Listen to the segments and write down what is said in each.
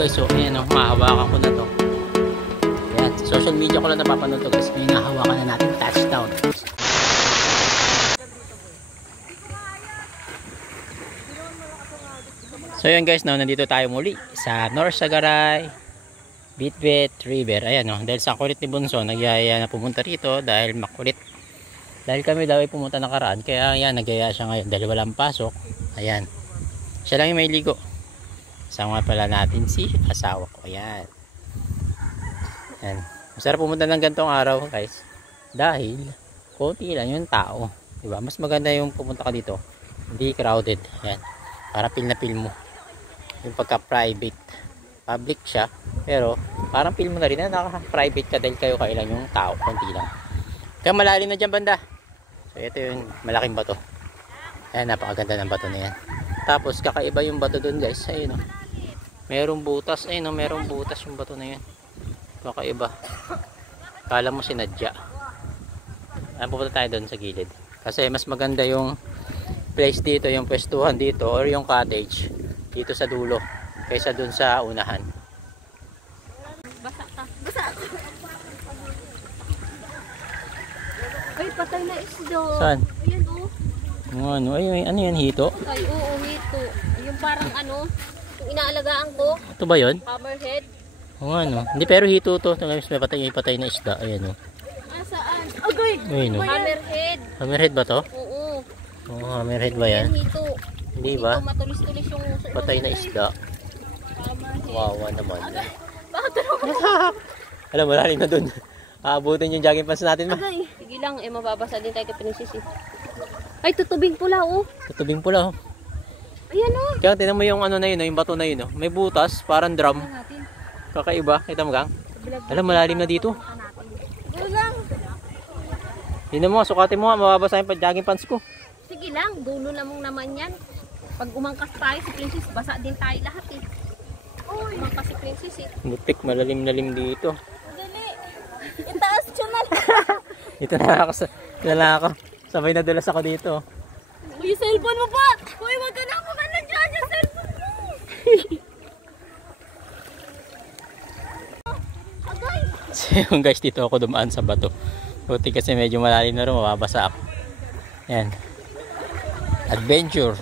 guys, so ayan o, mahawakan ko na to. Ayan, sa social media ko lang napapanood to guys, may nahawakan na natin touchdown. So yun guys, no, nandito tayo muli sa North Sagaray Bitbit River. Ayan o, dahil sa kulit ni Bunso, nagyaya na pumunta rito dahil makulit. Dahil kami daw ay pumunta nakaraan, kaya ayan, nagyaya siya ngayon dahil walang pasok. Ayan, siya lang yung may ligo. Kasama pala natin si asawa ko. Ayan. Ayan. Masarap pumunta ng gantong araw guys. Dahil konti lang yung tao. Diba? Mas maganda yung pumunta ka dito. Hindi crowded. Ayan. Para feel na feel mo. Yung pagka-private. Public siya. Pero parang feel mo na rin na naka-private ka dahil kayo kailan yung tao. Konti lang. Kaya malalim na dyan banda. So ito yung malaking bato. Ayan. Napakaganda ng bato na yan. Tapos kakaiba yung bato dun guys. Ayun o. Merong butas, no, merong butas yung bato na yun. Kakaiba. Kala mo sinadya. Pupunta tayo doon sa gilid. Kasi mas maganda yung place dito, yung pwestuhan dito or yung cottage dito sa dulo kaysa doon sa unahan. Basa ka. Basa ka. Ay, patay na isdo. Saan? Ayan o. Ano, ano yan, hito? Ay, oo, hito. Yung parang ano, yung inaalagaan ko. Ito ba yun? Hammerhead. Oo, ano. Hindi, pero hito to. May patay na isda. Ayan o. Ah, saan? Agay! Ayun o. Hammerhead. Hammerhead ba to? Oo. Oo, hammerhead ba yan? Yan, hito. Hindi ba? Hito, matulis-tulis yung... Patay na isda. Hammerhead. Wawa naman. Bakit naman? Alam mo, lalim na dun. Aabutin yung jogging pants natin ma. Agay. Sige lang, mababasa din tayo kay Princess eh. Ay, tutubing pula oh. Tutubing pula oh. Ayan oh. Kaya tinan mo yung ano na yun, yung bato na yun oh. May butas, parang drum. Kakaiba, kita mo gang? Alam, malalim na dito. Sige lang. Tingnan mo, sukatin mo nga, mababasa yung jogging pants ko. Sige lang, dulo namang naman yan. Pag umangkas tayo si Princess, basa din tayo lahat eh. Umangkas si Princess eh. Butik, malalim-lalim dito. Dali. Itaas siya na. Ito na ako. Sabay na dulas ako dito. Uy, cellphone mo pa! Uy, wag ka na ako ka na dyan yung cellphone mo! Agay! So yung guys, dito ako dumaan sa bato. Buti kasi medyo malalim na rin, mababasa ako. Yan. Adventure.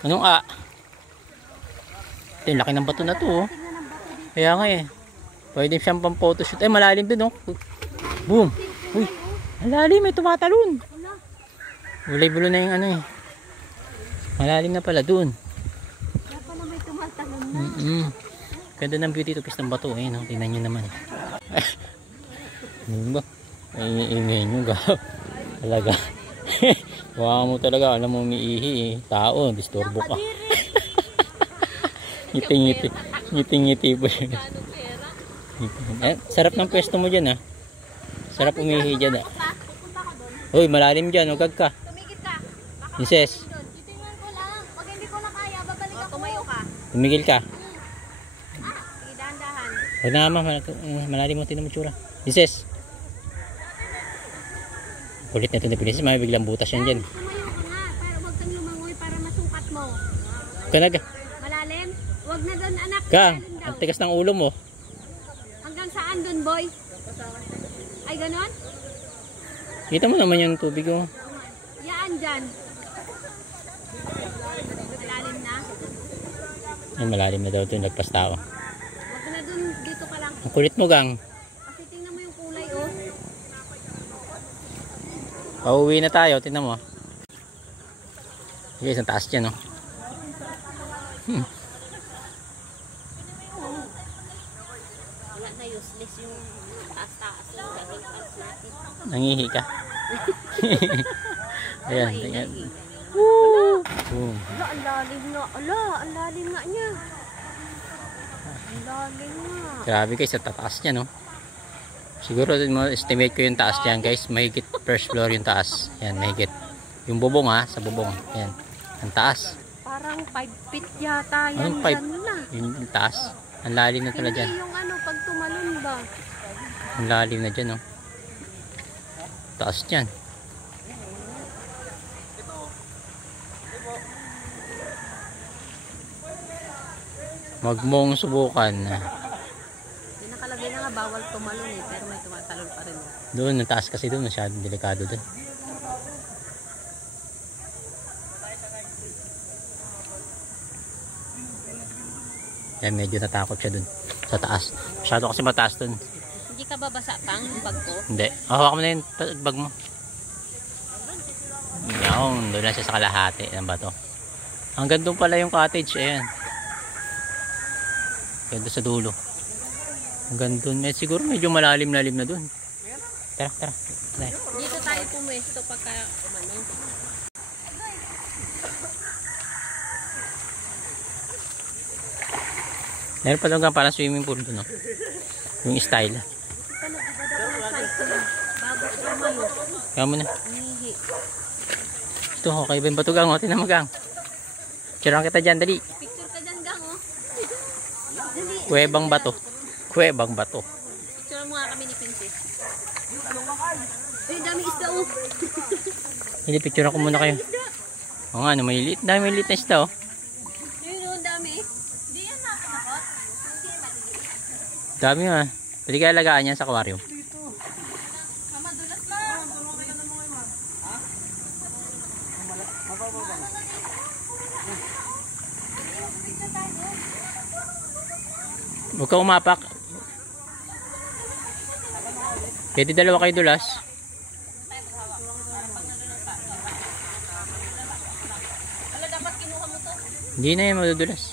Anong A? Ito yung laki ng bato na to oh. Kaya nga eh. Pwede siyang pang photoshoot. Eh malalim din oh. Boom! Uy! Malalim, may tumatalon. Bulay-bulo na yung ano eh. Malalim na pala dun. Kaya pala may tumatalon na. Ganda ng beauty to piece ng bato eh. No? Tingnan nyo naman. Ano ba? Ay, ingay nyo ga. Talaga. Wala mo talaga. Alam mo umiihi eh. Tao, disturbo ka. Ngiti-ngiti. Ngiti-ngiti ba yun? Sarap ng pwesto mo dyan ah. Sarap umihi dyan ah. Uy, malalim dyan. Huwag ka. Tumigit ka. Princess. Titingnan ko lang. Pag hindi ko na kaya, babalik ako. Tumayo ka. Tumigil ka. Sige, dahan-dahan. Huwag na ma. Malalim mo. Tinan mo tsura. Princess. Kulit na ito ni Princess. May biglang butas yan dyan. Tumayo ka na. Pero huwag kang lumangoy para masukat mo. Kanaga. Malalim? Huwag na doon, anak. Kang. Malalim daw. Ang tigas ng ulo mo. Hanggang saan doon, boy? Ay, ganon? Kita mo naman yung tubig oh. Yaan dyan. Malalim na. Ay, malalim na daw ito. Nagpas tao. Huwag na doon, dito ka lang. Ang kulit mo gang. Kasi tingnan mo yung kulay, oh. Pauwi na tayo. Tingnan mo. Okay, isang taas dyan oh. Wala na, useless yung taas-taas yung gagawin pants natin. Nangihi ka. Ayan, tingnan. Woo! Boom. Ala, ang lalim nga. Ala, ang lalim nga niya. Ang lalim nga. Grabe guys, sa taas niya no. Siguro estimate ko yung taas diyan guys, mahigit first floor yung taas. Yan, mahigit. Yung bubong ha, sa bubong. Yan. Ang taas. Parang 5 feet yata yan. Anong 5? Dyan na. Yung taas. Ang lalim na pala Hindi diyan. yung ano, pag tumalon ba? Ang lalim na diyan no. Taas diyan. Magmong subukan. Yung nakalagay na nga bawal tumalon eh, pero may tumatalon pa rin. Doon, ang taas kasi doon, masyadong delikado doon. Yan, medyo natakot siya doon sa taas. Masyado kasi mataas doon. Hindi ka babasa pang bag ko? Hindi. Hawak mo na yung bag mo. Yan, doon na siya sa kalahati ng bato. Hanggang doon pala yung cottage. Ayan. Ganda sa dulo. Hanggang doon. Siguro medyo malalim-lalim na doon. Tara, tara. Dito tayo pumwesto pagka umano. Meron pa doon parang swimming pool doon. No? Yung style. Bago umano. Kaya mo na. Nihi. Ito, okay ba yung batugang? O, tinan mo gang. Tirahan kita dyan, dali. Picture ka dyan gang oh. Dali. Kuwebang bato. Kuwebang bato. Picture mo nga kami ni Princess. Ay, dami isda oh. Hindi, picture ako muna kayo. O nga, ano, maliliit. Dami maliliit na isda, oh. Yun oh, dami. Hindi yan nakakot. Hindi maliliit. Dami, ha. Pwede kaya lagaan yan sa aquarium. Mama, dulas lang. Huwag ka umapak. Pwede dalawa kayo dulas. Wala, dapat kinuha mo to. Hindi na yan madudulas.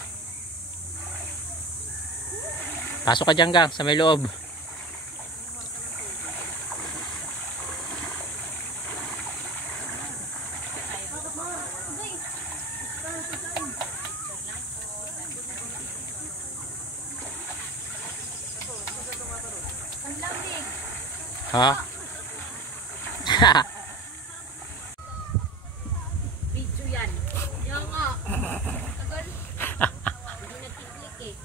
Pasok ka dyan gang, sa may loob. Ang lamig. Ha? Video yan. Yan nga. Tagal. Hindi nagkiklik eh.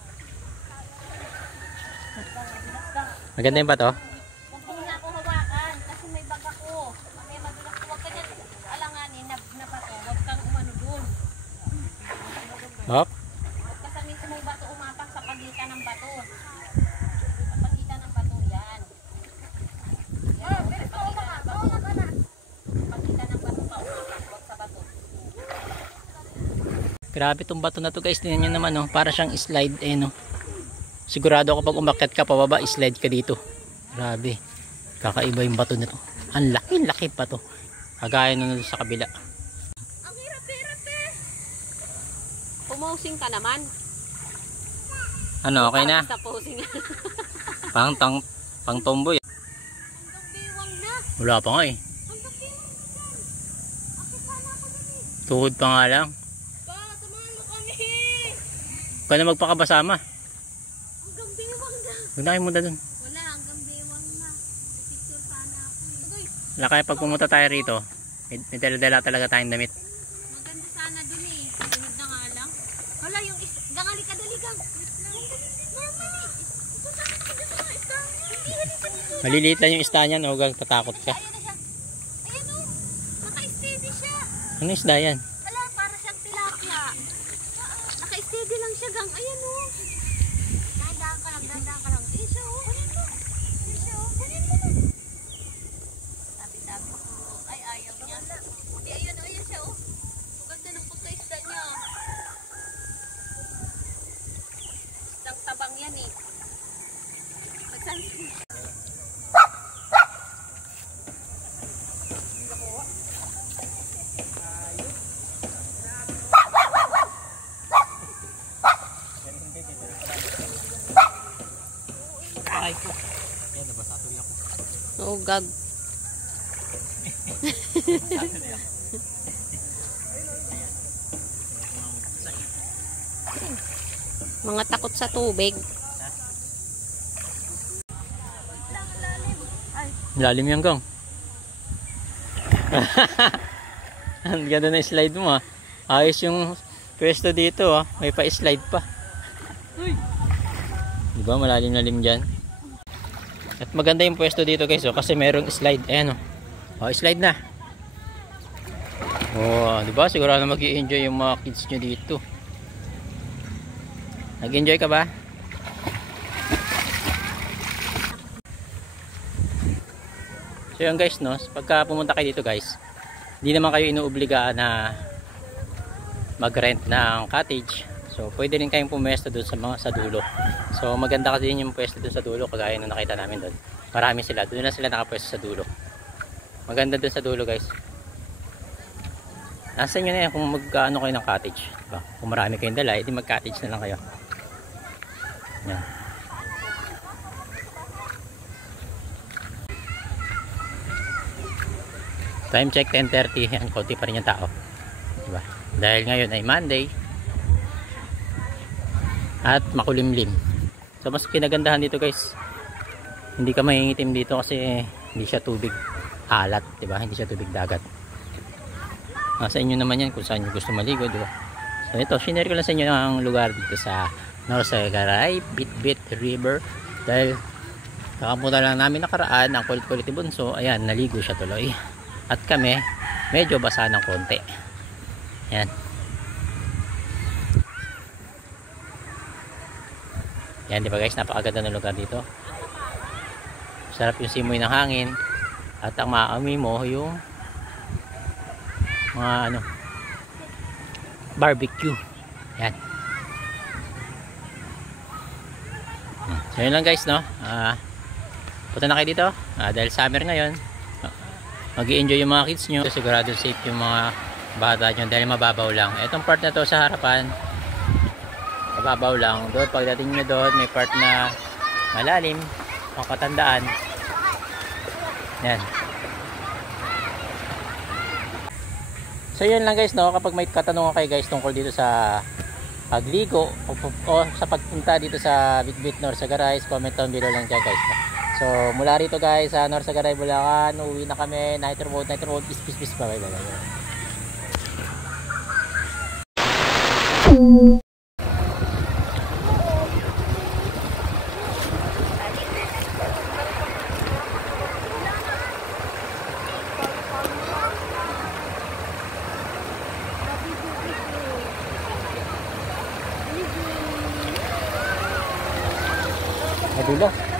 Maganda yung bato? Huwag mo na ako hawakan kasi may bag ako. Mamaya madulas. Huwag ka dyan alanganin na bato. Huwag kang umano dun. Hop. Huwag ka sa mismong bato umapak sa pagitan ng bato. Sa pagitan ng bato yan. Yan. Sa pagitan ng bato. Sa pagitan ng bato ka umapak. Huwag sa bato. Grabe tong bato na to guys. Tingnan nyo naman, oh. Para siyang slide, eh, no. Sigurado kapag umakyat ka pababa, slide ka dito. Grabe. Kakaiba yung bato na to. Ang laki pa to. Kagaya nun sa kabila. Ang hirap-hirap eh. Pumusing ka naman. Ano, okay na? Sa posing. Pang tomboy. Hanggang biwang na. Wala pa nga eh. Hanggang biwang na. Akit sana ako dun eh. Tuhod pa nga lang. Pa, samahan mo kami. Huwag ka na magpakabasama. Hanggang biwang na. Huwag na kayo muna dun. Wala, hanggang biwang na. Picture sana ako eh. Uy, Wala kaya pag pumunta tayo rito, may dala-dala talaga tayong damit. maganda sana dun eh. Sunod na nga lang. Wala, yung gangali ka dali gang. Mama, ito sa akin ka dito mga isda. Hindi halika dito. Maliliit lang yung isda niyan, o gang tatakot ka. Ayan na siya. Ayan o. Naka-steady siya. Ano isda yan? Ala, para siyang tilapia. Naka-steady lang siya gang. Ayan o. Dahan-dahan ka lang, dahan-dahan ka lang. Ayan siya o. Kunin mo. Ayan siya o. Kunin mo na. Tabi-tabi ko. Ay, ayaw niya. Hindi, ayan o. Ayan siya o. Ang ganda ng pagka-isda niya. Isdang tabang yan eh. Magsansin. Ay ko. Yan, nabasa tuloy ako. Oh, gag. Mga takot sa tubig. Lalim yung gang. Ang ganda na slide mo, ah. Ayos yung pwesto dito, ah. May pa-slide pa. Diba malalim-lalim dyan? At maganda yung pwesto dito guys, oh, kasi merong slide. Ayan, oh. Oh, slide na. Oh, diba? Sigurado mag-i-enjoy yung mga kids nyo dito. Nag-enjoy ka ba? So yun guys, no, pagka pumunta kayo dito guys, hindi naman kayo inuobligaan na mag-rent ng cottage. So pwede rin kayong pumesto doon sa dulo. So maganda kasi din yung pwesto doon sa dulo, kagaya nung nakita namin doon. Marami sila, doon na sila nakapwesto sa dulo. Maganda doon sa dulo guys. Nasa inyo na yan kung mag-ano kayo ng cottage, diba? Kung marami kayong dala, edi mag-cottage na lang kayo. Yan. Time check 10:30. Yan, konti pa rin yung tao, diba? Dahil ngayon ay Monday at makulimlim. So mas kinagandahan dito guys, hindi ka mangingitim dito kasi hindi siya tubig alat, diba? Hindi siya tubig dagat. Sa inyo naman yan kung saan nyo gusto maligo, diba? So ito, sinare ko lang sa inyo ang lugar dito sa Norsagaray, Bitbit River. Dahil kakapunta lang namin nakaraan ang kulit-kulit ni Bunso. Ayan, naligo siya tuloy. At kami, medyo basa ng konti. Ayan. Ayan, diba guys, napakaganda ng lugar dito. Sarap yung simoy ng hangin. At ang maamoy mo yung mga barbecue. Yan. So yun lang guys, no. Punta na kayo dito. Dahil summer ngayon, mag-i-enjoy yung mga kids nyo. Sigurado safe yung mga bata nyo dahil mababaw lang. Itong part na to sa harapan, mababaw lang. Doon pagdating nyo doon, may part na malalim, makatandaan. Yan. So yun lang guys, no, kapag may katanungan kayo guys tungkol dito sa pagligo o sa pagpunta dito sa Bitbit Norsagaray, comment down below lang dyan guys. So mula rito guys sa Norsagaray, Bulacan, uwi na kami. Night road, peace, bye bye. Dulo.